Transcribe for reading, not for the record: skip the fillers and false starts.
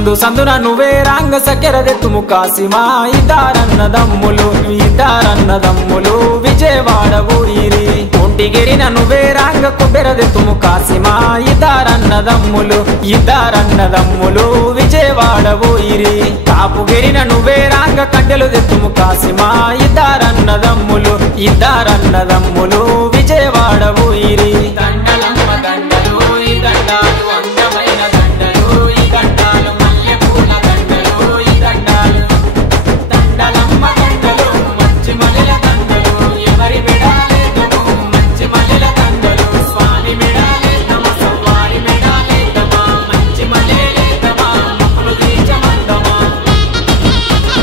సందు సందున నువ్వే రాంగ సకెరదెత్తుము కాసిమా ఇద్దారన్నదమ్ములు విజయవాడ ఊరిరి ఒంటిగిరిన నువ్వే రాంగ కొబ్బెరదెత్తుము కాసిమా ఇద్దారన్నదమ్ములు విజయవాడ ఊరిరి కాపుగిరిన నువ్వే రాంగ కట్టెలు దెత్తుము కాసిమా ఇద్దారన్నదమ్ములు